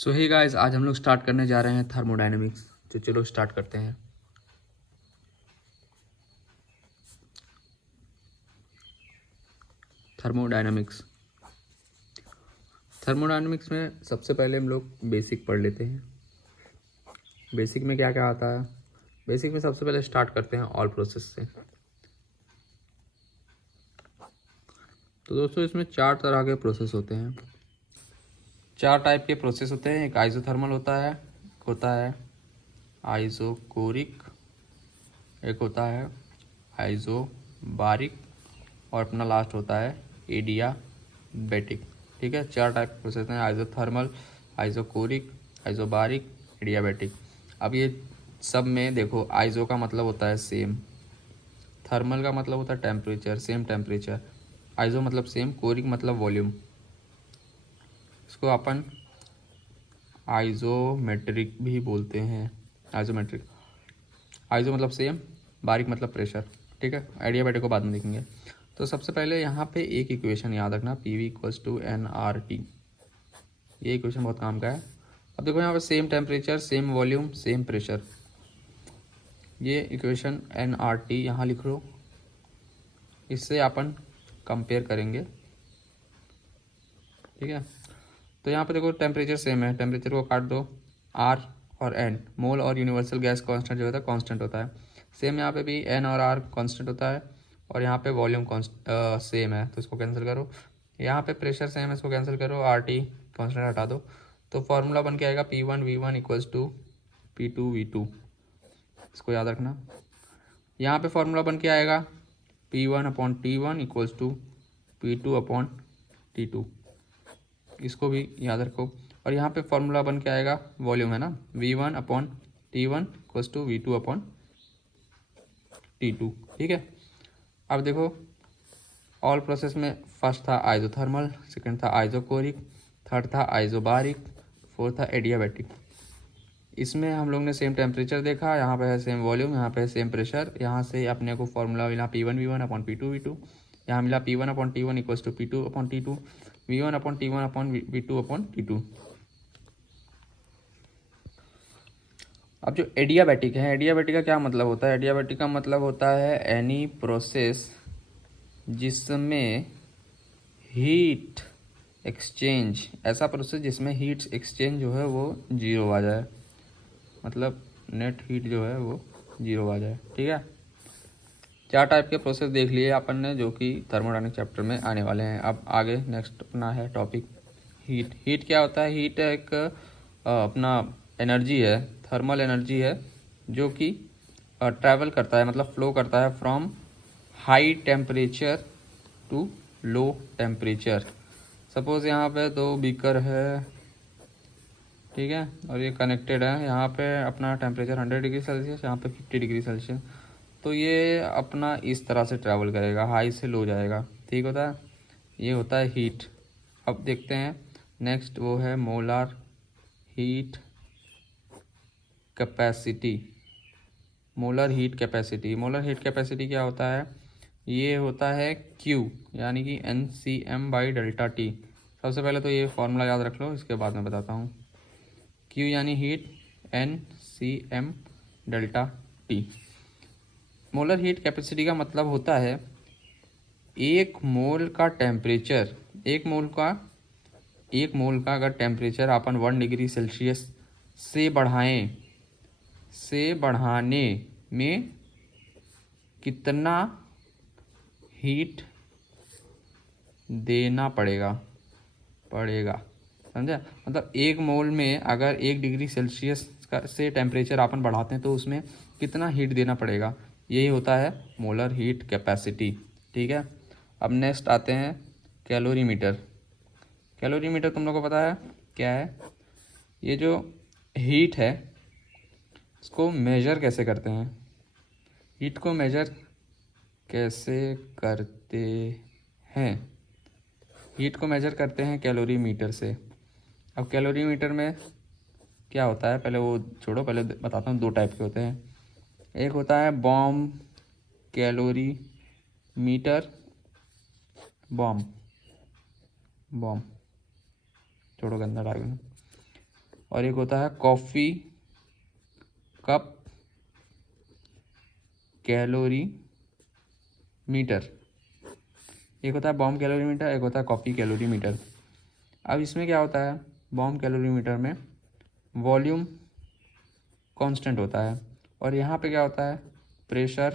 सो hey guys, आज हम लोग स्टार्ट करने जा रहे हैं थर्मोडायनेमिक्स। तो चलो स्टार्ट करते हैं। थर्मोडायनेमिक्स थर्मोडायनेमिक्स में सबसे पहले हम लोग बेसिक पढ़ लेते हैं। बेसिक में क्या क्या आता है। बेसिक में सबसे पहले स्टार्ट करते हैं ऑल प्रोसेस से। तो दोस्तों, इसमें 4 तरह के प्रोसेस होते हैं। 4 टाइप के प्रोसेस होते हैं। एक आइसोथर्मल होता है आइसोकोरिक, एक होता है आइसोबारिक, और अपना लास्ट होता है एडियाबैटिक। ठीक है, 4 टाइप के प्रोसेस हैं: आइसोथर्मल, आइसोकोरिक, आइसोबारिक, एडियाबैटिक। अब ये सब में देखो, आइसो का मतलब होता है सेम, थर्मल का मतलब होता है टेम्परेचर, सेम टेम्परेचर, आइसो मतलब सेम, कोरिक मतलब वॉल्यूम। इसको अपन आइसोमेट्रिक भी बोलते हैं, आइसोमेट्रिक। आइसो मतलब सेम, बारिक मतलब प्रेशर। ठीक है, एडियाबैटिक को बाद में देखेंगे। तो सबसे पहले यहाँ पे एक इक्वेशन याद रखना, PV = NRT। ये इक्वेशन बहुत काम का है। अब देखो यहाँ पे same temperature, same volume, same pressure, ये इक्वेशन NRT यहाँ लिख लो। इससे अपन कंपेयर करेंगे। ठीक है, तो यहाँ पे देखो टेम्परेचर सेम है, टेम्परेचर को काट दो। R और N, मोल और यूनिवर्सल गैस कांस्टेंट जो होता है कांस्टेंट होता है। सेम यहाँ पे भी N और R कांस्टेंट होता है, और यहाँ पे वॉल्यूम सेम है, तो इसको कैंसिल करो। यहाँ पे प्रेशर सेम है, इसको कैंसिल करो, RT कांस्टेंट हटा दो। तो फॉर्मूला बन के आएगा P1V1 = P2V2। इसको याद रखना। यहाँ पे फॉर्मूला बन के आएगा P1/T1 = P2/T2। इसको भी याद रखो। और यहाँ पे फॉर्मूला बन के आएगा, वॉल्यूम है ना, V1/T1 = V2/T2। ठीक है, अब देखो ऑल प्रोसेस में फर्स्ट था आइसोथर्मल, सेकंड था आइसोकोरिक, थर्ड था आइसोबारिक, फोर्थ था एडियाबैटिक। इसमें हम लोग ने सेम टेम्परेचर देखा, यहाँ पे है सेम वॉल्यूम, यहाँ पे है सेम प्रेशर। यहाँ से अपने को फॉर्मूला मिला P1V1/P2V2। यहाँ मिला P1/T1 = P2/T2, V1/T1/V2/T2। अब जो एडियाबैटिक है, एडियाबैटिक का क्या मतलब होता है? एडियाबैटिक का मतलब होता है एनी प्रोसेस जिसमें हीट एक्सचेंज, ऐसा प्रोसेस जिसमें हीट एक्सचेंज जो है वो जीरो आ जाए, मतलब नेट हीट जो है वो जीरो आ जाए। ठीक है, 4 टाइप के प्रोसेस देख लिए अपन ने, जो कि थर्मोडायनेमिक चैप्टर में आने वाले हैं। अब आगे नेक्स्ट अपना है टॉपिक हीट। हीट क्या होता है? हीट एक अपना एनर्जी है, थर्मल एनर्जी है, जो कि ट्रैवल करता है, मतलब फ्लो करता है from high temperature to low temperature. Suppose यहाँ पे 2 बीकर है, ठीक है, और ये कनेक्टेड है। यहाँ पे अपना टेम्परेचर 100 डिग्री सेल्सियस, यहाँ पे 50 डिग्री सेल्सियस। तो ये अपना इस तरह से ट्रैवल करेगा, हाई से लो जाएगा। ठीक होता है, ये होता है हीट। अब देखते हैं नेक्स्ट, वो है molar heat capacity. Molar heat capacity, molar heat capacity क्या होता है? ये होता है Q, यानी कि NCM/ΔT। सबसे पहले तो ये फॉर्मूला याद रख लो, इसके बाद मैं बताता हूँ। Q यानी heat, NCM/ΔT। Molar heat capacity का मतलब होता है एक मोल का टेम्परेचर, एक मोल का अगर टेम्परेचर अपन 1 डिग्री सेल्सियस से बढ़ाने में कितना हीट देना पड़ेगा, समझा? मतलब एक मोल में अगर 1 डिग्री सेल्सियस से टेम्परेचर अपन बढ़ाते हैं तो उसमें कितना हीट देना पड़ेगा, यही होता है मोलर हीट कैपेसिटी। ठीक है, अब नेक्स्ट आते हैं कैलोरीमीटर। कैलोरीमीटर तुम लोग को पता है क्या है? ये जो हीट है इसको मेजर कैसे करते हैं? हीट को मेजर कैसे करते हैं? हीट को मेजर करते हैं कैलोरीमीटर से। अब कैलोरीमीटर में क्या होता है, पहले वो छोड़ो, पहले बताता हूँ। 2 टाइप के होते हैं। एक होता है बॉम कैलोरीमीटर, बॉम छोड़ो, गंदा डाल। और एक होता है कॉफ़ी कप कैलोरी मीटर। एक होता है बॉम्ब कैलोरी मीटर, एक होता है कॉफ़ी कैलोरी मीटर। अब इसमें क्या होता है, बॉम्ब कैलोरी मीटर में वॉल्यूम कांस्टेंट होता है और यहाँ पे क्या होता है, प्रेशर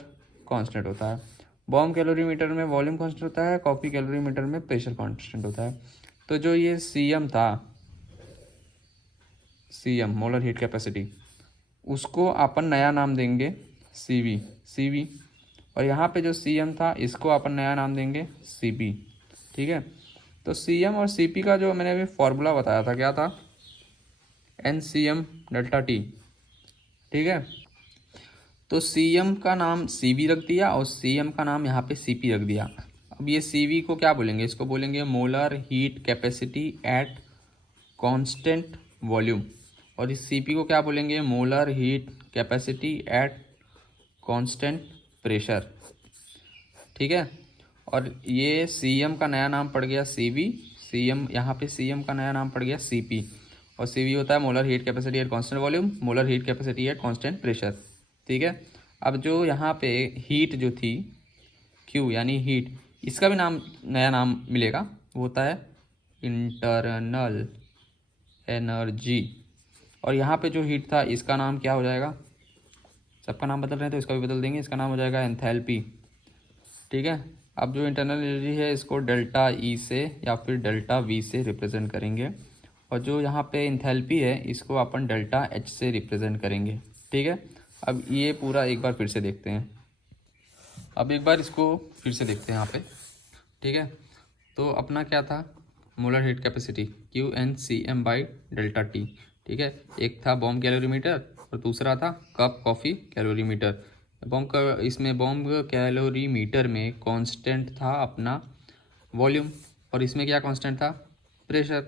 कांस्टेंट होता है। बॉम्ब कैलोरी मीटर में वॉल्यूम कांस्टेंट होता है, कॉफ़ी कैलोरी मीटर में प्रेशर कांस्टेंट होता है। तो जो ये CM था, CM मोलर हीट कैपेसिटी, उसको अपन नया नाम देंगे CV। और यहाँ पे जो CM था इसको अपन नया नाम देंगे CP। ठीक है, तो CM और CP का जो मैंने अभी फॉर्मूला बताया था क्या था, NCM डेल्टा T। ठीक है, तो CM का नाम CV रख दिया और CM का नाम यहाँ पे CP रख दिया। अब ये CV को क्या बोलेंगे, इसको बोलेंगे molar heat capacity at constant volume, और इस CP को क्या बोलेंगे, molar heat capacity at constant pressure. ठीक है, और ये CM का नया नाम पड़ गया CV, CM यहाँ पे CM का नया नाम पड़ गया CP, और CV होता है molar heat capacity at constant volume, molar heat capacity at constant pressure. ठीक है, अब जो यहाँ पे हीट जो थी Q यानी हीट, इसका भी नाम नया नाम मिलेगा, वो होता है इंटरनल एनर्जी। और यहाँ पे जो हीट था इसका नाम क्या हो जाएगा, सबका नाम बदल रहे हैं तो इसका भी बदल देंगे, इसका नाम हो जाएगा एंथैल्पी। ठीक है, अब जो इंटरनल एनर्जी है इसको डेल्टा E से या फिर डेल्टा V से रिप्रेजेंट करेंगे, और जो यहाँ पे एंथैल्पी है इसको अपन डेल्टा H से रिप्रेजेंट करेंगे। ठीक है, अब ये पूरा एक बार फिर से देखते हैं, अब एक बार इसको फिर से देखते हैं यहाँ पे। ठीक है, तो अपना क्या था, molar heat capacity QNCM by delta T। ठीक है, एक था बॉम्ब कैलोरी मीटर और दूसरा था कप कॉफ़ी कैलोरी मीटर। इसमें बॉम्ब कैलोरी मीटर में कांस्टेंट था अपना वॉल्यूम, और इसमें क्या कांस्टेंट था, प्रेशर।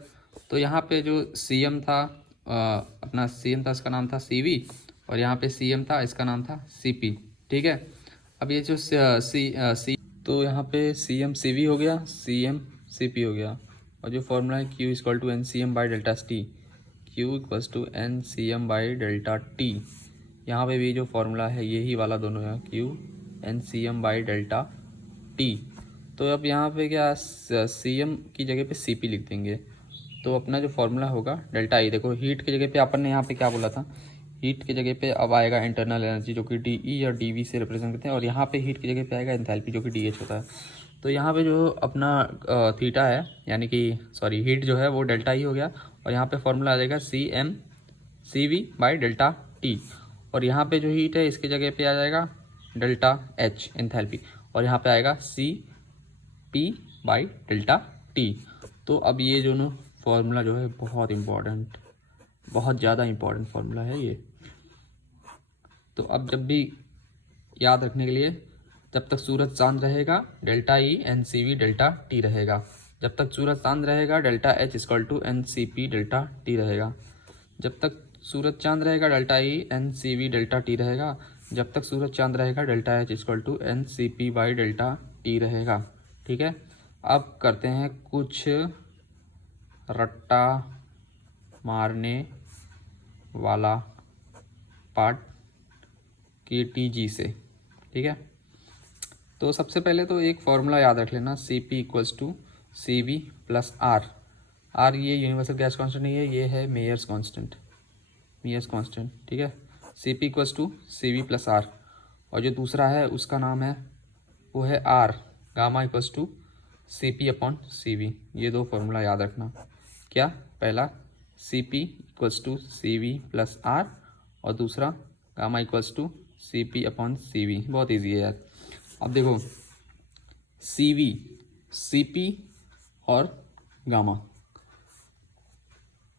तो यहाँ पे जो CM था अपना CM था, इसका नाम था CV, और यहाँ पे CM था, इसका नाम था CP। ठीक है, अब ये जो तो यहाँ पे CM CV हो गया, CM CP हो गया, और जो फॉर्मूला है Q equal to NCM by delta T, Q equals to NCM by delta T। यहाँ पे भी जो फॉर्मूला है यही वाला दोनों है, Q NCM by delta T। तो अब यहाँ पे क्या, CM की जगह पे CP लिख देंगे, तो अपना जो फॉर्मूला होगा डेल्टा E। देखो हीट की जगह पे अपन ने यहाँ पे क्या बोला था, हीट की जगह पे अब आएगा इंटरनल एनर्जी जो कि DE या DV से रिप्रेजेंट करते हैं, और यहाँ पे हीट की जगह पे आएगा एंथैल्पी जो कि DH होता है। तो यहाँ पे जो अपना थीटा है यानी कि सॉरी हीट जो है वो डेल्टा E हो गया, और यहाँ पे फॉर्मूला आ जाएगा CM CV by delta T, और यहाँ पे जो हीट है इसकी जगह पे आ जाएगा डेल्टा H एंथैल्पी, और यहाँ पे आएगा CP बाई डेल्टा T। तो अब ये दोनों फॉर्मूला जो है बहुत इम्पॉर्टेंट, बहुत ज़्यादा इम्पॉर्टेंट फार्मूला है ये। तो अब जब भी याद रखने के लिए, जब तक सूरज चांद रहेगा delta E NCV delta T रहेगा, जब तक सूरज चांद रहेगा delta H equal to NCP delta T रहेगा, जब तक सूरज चांद रहेगा delta E NCV delta T रहेगा, जब तक सूरज चांद रहेगा delta H equal to NCP by delta T रहेगा। ठीक है, अब करते हैं कुछ रट्टा मारने वाला पार्ट की TG से। ठीक है, तो सबसे पहले तो एक फॉर्मूला याद रख लेना, CP equals to CV plus R। R ये यूनिवर्सल गैस कांस्टेंट नहीं है, ये है मेयर्स कांस्टेंट, ठीक है। CP equals to CV plus R, और जो दूसरा है उसका नाम है वो है R, gamma equals to CP upon CV। ये दो फॉर्मूला याद रखना, क्या, पहला CP equals to CV plus R, और दूसरा gamma equals to CP upon CV। बहुत ईजी है यार। अब देखो CV, CP और गामा,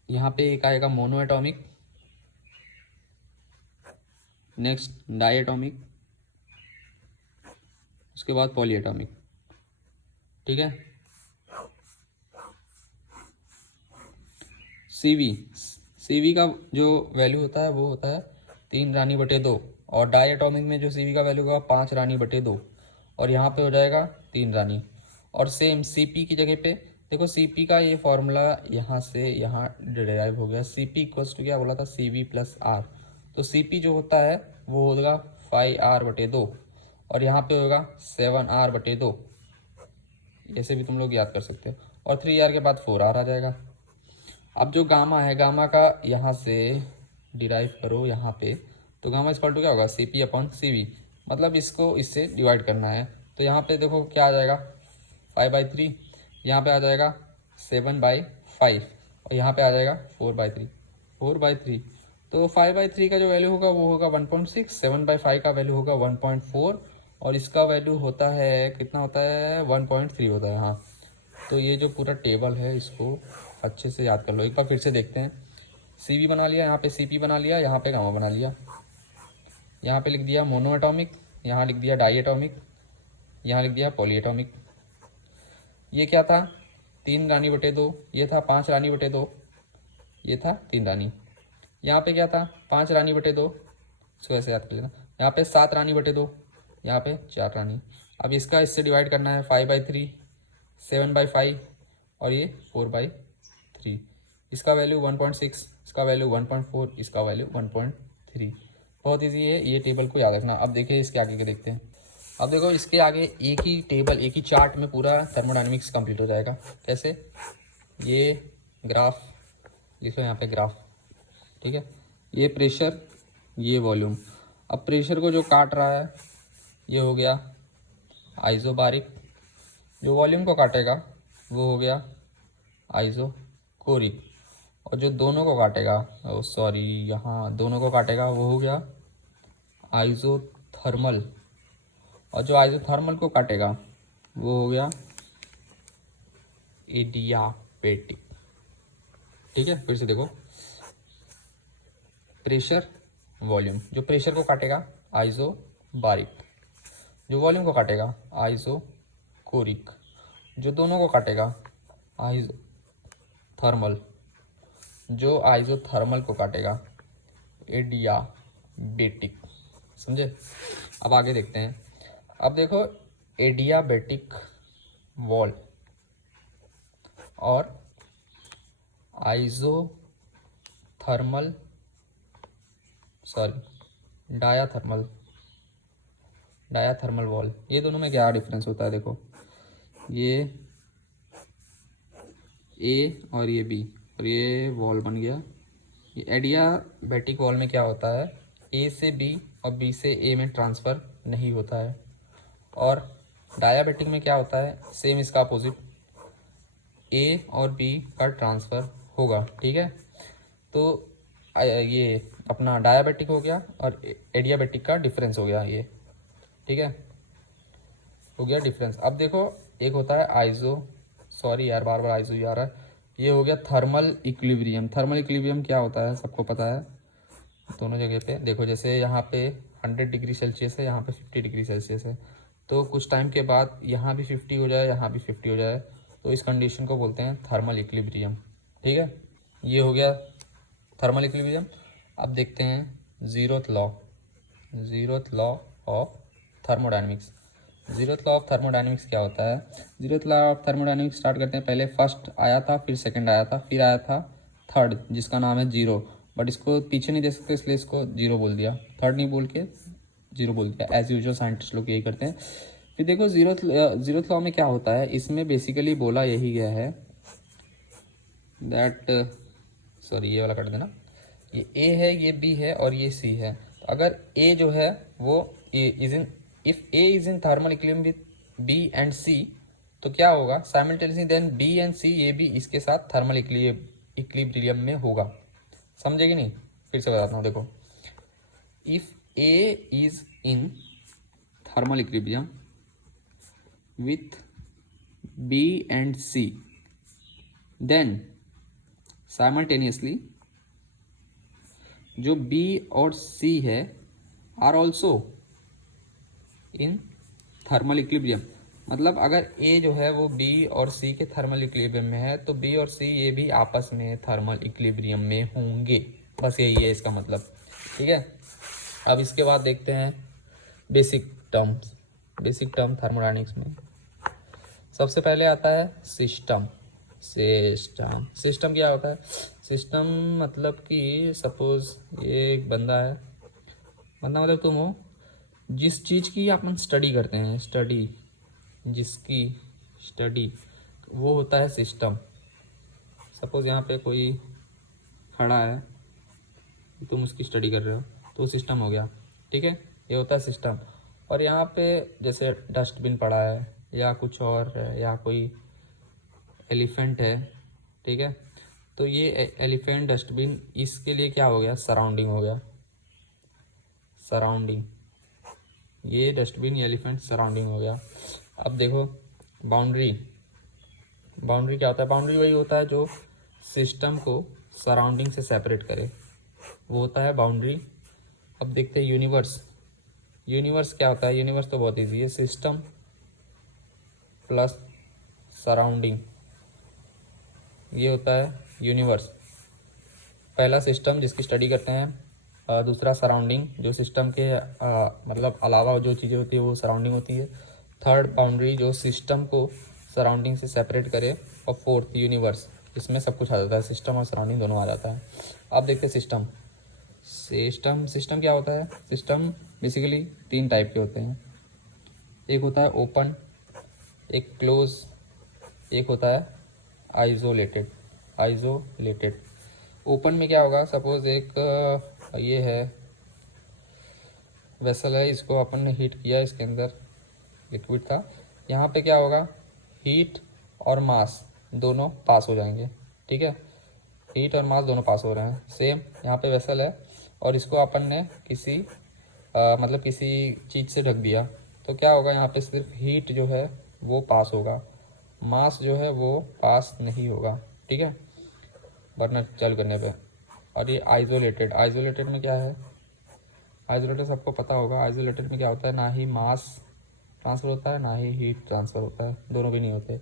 यहाँ पे एक आएगा mono atomic, next di atomic, उसके बाद पॉली एटॉमिक। ठीक है, CV का जो वैल्यू होता है वो होता है 3 रानी बटे 2, और डाई एटॉमिक में जो CV का वैल्यू होगा 5 रानी बटे 2, और यहाँ पे हो जाएगा 3 रानी। और सेम CP की जगह पे देखो Cp का ये फॉर्मूला यहाँ से यहाँ डिराइव हो गया। Cp इक्वल्स टू क्या बोला था, Cv प्लस आर। तो Cp जो होता है वो होगा 5r/2 और यहाँ पे होगा 7r/2, ऐसे भी तुम लोग याद कर सकते हो। और 3r के बाद 4r आ जाएगा। अब जो गामा है, गामा का यहाँ से डिराइव करो यहाँ पे, तो गामा इक्वल टू क्या होगा, Cp/Cv। मतलब इसको इससे डिवाइड करना है। तो यहाँ पे देखो क्या आ जाएगा, 5/3, यहाँ पे आ जाएगा 7/5 और यहाँ पे आ जाएगा 4/3। तो 5/3 का जो वैल्यू होगा वो होगा 1.6, 7/5 का वैल्यू होगा 1.4 और इसका वैल्यू होता है कितना होता है, 1.3 होता है। हाँ, तो ये जो पूरा टेबल है इसको अच्छे से याद कर लो। एक बार फिर से देखते हैं। Cv बना लिया, यहाँ पे Cp बना लिया, यहाँ पे गामा बना लिया, यहाँ पे लिख दिया मोनो एटॉमिक, यहाँ लिख दिया डाई एटॉमिक, यहाँ लिख दिया पॉली एटॉमिक। ये क्या था, 3 रानी बटे 2, ये था 5 रानी बटे 2, ये था 3 रानी। यहाँ पे क्या था, 5 रानी बटे 2, इसको ऐसे याद कर लेना। यहाँ पे 7 रानी बटे 2, यहाँ पे 4 रानी। अब इसका इससे डिवाइड करना है, 5/3, 7/5 और ये 4/3। इसका वैल्यू 1.6, इसका वैल्यू 1.4, इसका वैल्यू 1.3। बहुत ईजी है, ये टेबल को याद रखना। अब देखिए इसके आगे के देखते हैं। अब देखो इसके आगे एक ही टेबल, एक ही चार्ट में पूरा थर्मोडायनेमिक्स कंप्लीट हो जाएगा। कैसे, ये ग्राफ लिखो यहाँ पे ग्राफ, ठीक है। ये प्रेशर, ये वॉल्यूम। अब प्रेशर को जो काट रहा है ये हो गया आइसोबारिक, जो वॉल्यूम को काटेगा वो हो गया आइसोकोरिक, और जो दोनों को काटेगा, सॉरी यहाँ दोनों को काटेगा वो हो गया आइसोथर्मल, और जो आइसोथर्मल को काटेगा वो हो गया एडियाबेटिक। ठीक है, फिर से देखो, प्रेशर वॉल्यूम, जो प्रेशर को काटेगा आइसोबारिक, जो वॉल्यूम को काटेगा आइसोकोरिक, जो दोनों को काटेगा आइसोथर्मल, जो आइसोथर्मल को काटेगा एडियाबेटिक। समझे। अब आगे देखते हैं। अब देखो एडियाबेटिक वॉल और आइसोथर्मल, सॉरी डायाथर्मल वॉल, ये दोनों में क्या डिफरेंस होता है। देखो ये ए और ये बी और ये वॉल बन गया। ये एडियाबेटिक वॉल में क्या होता है, ए से बी और बी से ए में ट्रांसफ़र नहीं होता है। और डायाबेटिक में क्या होता है, सेम इसका अपोजिट, ए और बी का ट्रांसफ़र होगा। ठीक है, तो ये अपना डायाबेटिक हो गया और एडियाबेटिक का डिफरेंस हो गया ये। ठीक है, हो गया डिफरेंस। अब देखो एक होता है सॉरी यार बार बार आइसो ही आ रहा है, ये हो गया थर्मल इक्विलिब्रियम। थर्मल इक्विलिब्रियम क्या होता है सबको पता है, दोनों जगह पे देखो, जैसे यहाँ पे 100 डिग्री सेल्सियस है, यहाँ पे 50 डिग्री सेल्सियस है, तो कुछ टाइम के बाद यहाँ भी 50 हो जाए, यहाँ भी 50 हो जाए, तो इस कंडीशन को बोलते हैं थर्मल इक्विलिब्रियम। ठीक है, ये हो गया थर्मल इक्विलिब्रियम। अब देखते हैं zeroth law of thermodynamics. Zeroth law of thermodynamics क्या होता है। Zeroth law of thermodynamics start करते हैं। पहले फर्स्ट आया था, फिर सेकंड आया था, फिर आया था थर्ड जिसका नाम है जीरो, बट इसको पीछे नहीं दे सकते इसलिए इसको जीरो बोल दिया, थर्ड नहीं बोल के जीरो बोल दिया। एज यूजुअल साइंटिस्ट लोग यही करते हैं। फिर देखो जीरोथ लॉ में क्या होता है, इसमें बेसिकली बोला यही गया है दैट, सॉरी ये वाला काट देना, ये ए है, ये बी है और ये सी है। तो अगर ए जो है वो if A is in thermal equilibrium with B and C, तो क्या होगा simultaneously then B and C, ये भी इसके साथ थर्मल इक्विलिब्रियम में होगा। समझेगी नहीं, फिर से बताता हूँ। देखो, if A is in thermal equilibrium with B and C, then simultaneously जो बी और सी है are also in thermal equilibrium. मतलब अगर ए जो है वो बी और सी के थर्मल इक्विलिब्रियम में है, तो बी और सी ये भी आपस में थर्मल इक्विलिब्रियम में होंगे। बस यही है इसका मतलब। ठीक है, अब इसके बाद देखते हैं बेसिक टर्म थर्मोडायनेमिक्स में। सबसे पहले आता है सिस्टम। सिस्टम, सिस्टम क्या होता है? सिस्टम मतलब कि सपोज ये एक बंदा है, बंदा मतलब तुम हो, जिस चीज़ की अपन स्टडी करते हैं, स्टडी, जिसकी स्टडी, वो होता है सिस्टम। सपोज यहाँ पे कोई खड़ा है, तुम उसकी स्टडी कर रहे हो, तो सिस्टम हो गया, ठीक है, ये होता है सिस्टम। और यहाँ पे जैसे डस्टबिन पड़ा है या कुछ और है या कोई एलिफेंट है, ठीक है, तो ये एलिफेंट, डस्टबिन, इसके लिए क्या हो गया? सराउंडिंग हो गया, सराउंडिंग। ये डस्टबिन, ये एलिफेंट सराउंडिंग हो गया। अब देखो बाउंड्री, बाउंड्री क्या होता है? बाउंड्री वही होता है जो सिस्टम को सराउंडिंग से सेपरेट करे, वो होता है बाउंड्री। अब देखते हैं यूनिवर्स। यूनिवर्स क्या होता है? यूनिवर्स तो बहुत ईजी है, सिस्टम प्लस सराउंडिंग, ये होता है यूनिवर्स। पहला सिस्टम जिसकी स्टडी करते हैं, दूसरा सराउंडिंग जो सिस्टम के मतलब अलावा जो चीज़ें होती है वो सराउंडिंग होती है। थर्ड बाउंड्री जो सिस्टम को सराउंडिंग से सेपरेट करे। और फोर्थ यूनिवर्स, इसमें सब कुछ आ जाता है, सिस्टम और सराउंडिंग दोनों आ जाता है। अब देखते हैं सिस्टम। सिस्टम, सिस्टम क्या होता है? सिस्टम बेसिकली 3 टाइप के होते हैं। एक होता है ओपन, एक क्लोज, एक होता है आइसोलेटेड। आइसोलेटेड ओपन में क्या होगा? सपोज एक ये है वेसल है, इसको अपन ने हीट किया, इसके अंदर लिक्विड था, यहाँ पे क्या होगा? हीट और मास दोनों पास हो जाएंगे, ठीक है, हीट और मास दोनों पास हो रहे हैं। सेम यहाँ पे वेसल है और इसको अपन ने किसी मतलब किसी चीज़ से ढक दिया, तो क्या होगा? यहाँ पे सिर्फ हीट जो है वो पास होगा, मास जो है वो पास नहीं होगा, ठीक है, बर्नर चालू करने पे। और ये आइसोलेटेड, आइसोलेटेड में क्या है? आइसोलेटेड सबको पता होगा, आइसोलेटेड में क्या होता है? ना ही मास ट्रांसफ़र होता है ना ही हीट ट्रांसफ़र होता है, दोनों भी नहीं होते।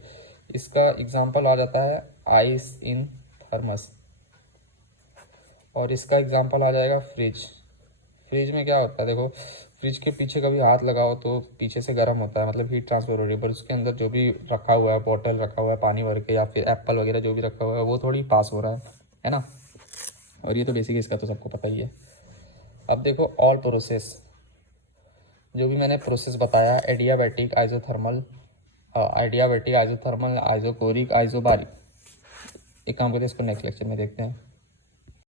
इसका एग्जांपल आ जाता है आइस इन थर्मस, और इसका एग्जांपल आ जाएगा फ्रिज। फ्रिज में क्या होता है? देखो फ्रिज के पीछे कभी हाथ लगाओ तो पीछे से गर्म होता है, मतलब हीट ट्रांसफर हो रही है, पर उसके अंदर जो भी रखा हुआ है, बॉटल रखा हुआ है पानी भर के या फिर एप्पल वगैरह जो भी रखा हुआ है, वो थोड़ी पास हो रहा है ना। और ये तो बेसिक इसका तो सबको पता ही है। अब देखो ऑल प्रोसेस, जो भी मैंने प्रोसेस बताया, adiabatic, isothermal, adiabatic, isothermal, isochoric, isobaric. एक काम करते हैं, इसको नेक्स्ट लेक्चर में देखते हैं।